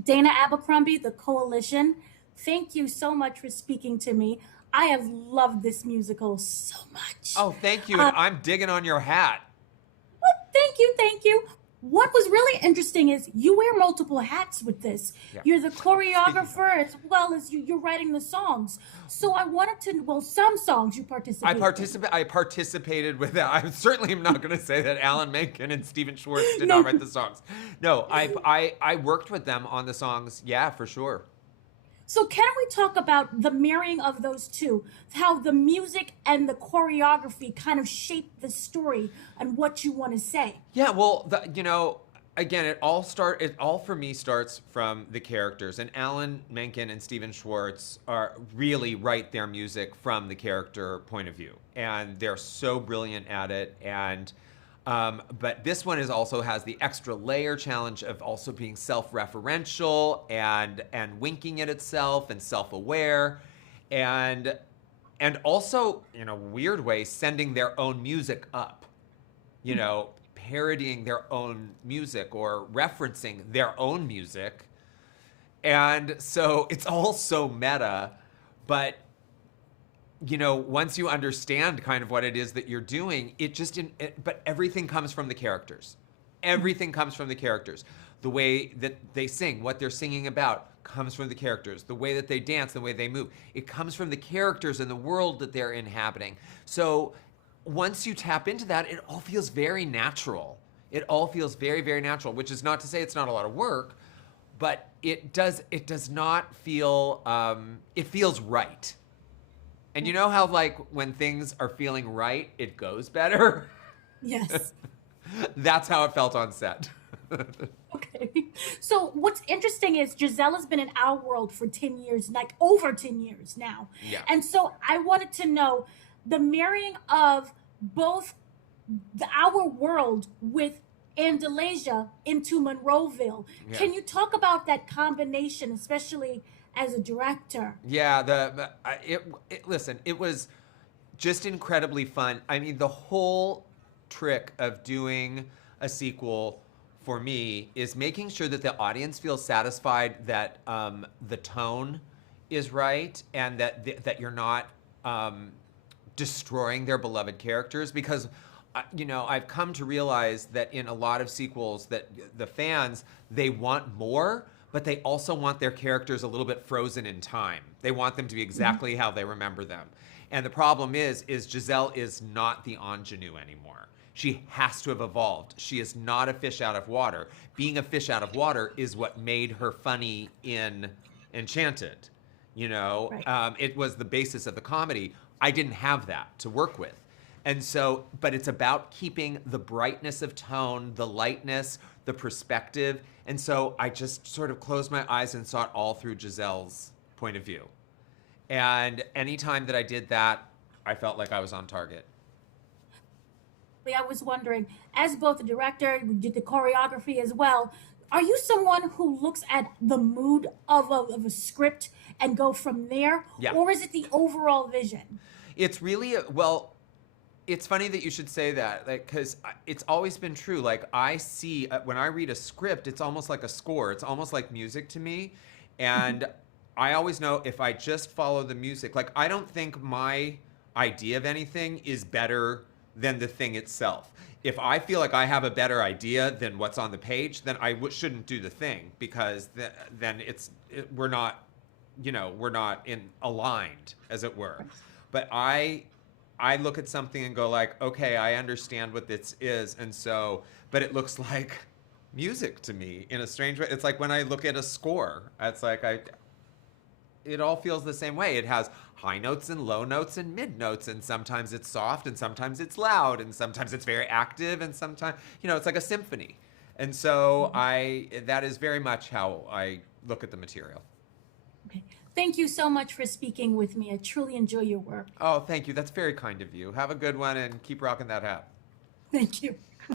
Dana Abercrombie, The Koalition. Thank you so much for speaking to me. I have loved this musical so much. Oh, thank you. And Uh, I'm digging on your hat. Thank you, thank you. What was really interesting is you wear multiple hats with this. Yeah. You're the Speaking of, choreographer as well as you're writing the songs. So I wanted to, well, some songs you participated in. I participated with that. I certainly am not going to say that Alan Menken and Stephen Schwartz did not No. write the songs. No, I worked with them on the songs. Yeah, for sure. So can we talk about the marrying of those two? How the music and the choreography kind of shape the story and what you want to say. Yeah, well, again, it all for me starts from the characters, and Alan Menken and Stephen Schwartz are really write their music from the character point of view, and they're so brilliant at it. And but this one is also has the extra layer challenge of also being self-referential and winking at itself and self-aware, and and also in a weird way sending their own music up, parodying their own music or referencing their own music. And so it's all so meta, but once you understand kind of what it is that you're doing, but everything comes from the characters. Everything comes from the characters. The way that they sing, what they're singing about, comes from the characters. The way that they dance, the way they move, it comes from the characters and the world that they're inhabiting. So once you tap into that, it all feels very natural. It all feels very, very natural, which is not to say it's not a lot of work, but it does not feel, it feels right. And you know how, like, when things are feeling right, it goes better? Yes. That's how it felt on set. Okay. So what's interesting is Giselle has been in our world for 10 years, like over 10 years now. Yeah. And so I wanted to know the marrying of both our world with Andalasia into Monroeville. Yeah. Can you talk about that combination, especially as a director? Yeah, listen, it was just incredibly fun. I mean, the whole trick of doing a sequel for me is making sure that the audience feels satisfied that the tone is right and that you're not destroying their beloved characters, because I've come to realize that in a lot of sequels that the fans, they want more, but they also want their characters a little bit frozen in time. They want them to be exactly how they remember them. And the problem is Giselle is not the ingenue anymore. She has to have evolved. She is not a fish out of water. Being a fish out of water is what made her funny in Enchanted. Right. It was the basis of the comedy. I didn't have that to work with. And so, but it's about keeping the brightness of tone, the lightness, the perspective. And so I just sort of closed my eyes and saw it all through Giselle's point of view. And anytime that I did that, I felt like I was on target. I was wondering, as both a director, you did the choreography as well. Are you someone who looks at the mood of a script and go from there, Yeah. or is it the overall vision? It's really, well, it's funny that you should say that, like, because it's always been true. Like, I see, when I read a script, it's almost like a score. It's almost like music to me. And I always know if I just follow the music, like, I don't think my idea of anything is better than the thing itself. If I feel like I have a better idea than what's on the page, then I shouldn't do the thing, because then we're not, we're not aligned, as it were. But I look at something and go like, okay, I understand what this is, and so, but it looks like music to me in a strange way. It's like when I look at a score, it's like it all feels the same way. It has high notes and low notes and mid notes, and sometimes it's soft and sometimes it's loud and sometimes it's very active and sometimes, it's like a symphony. And so that is very much how I look at the material. Okay. Thank you so much for speaking with me. I truly enjoy your work. Oh, thank you. That's very kind of you. Have a good one and keep rocking that hat. Thank you.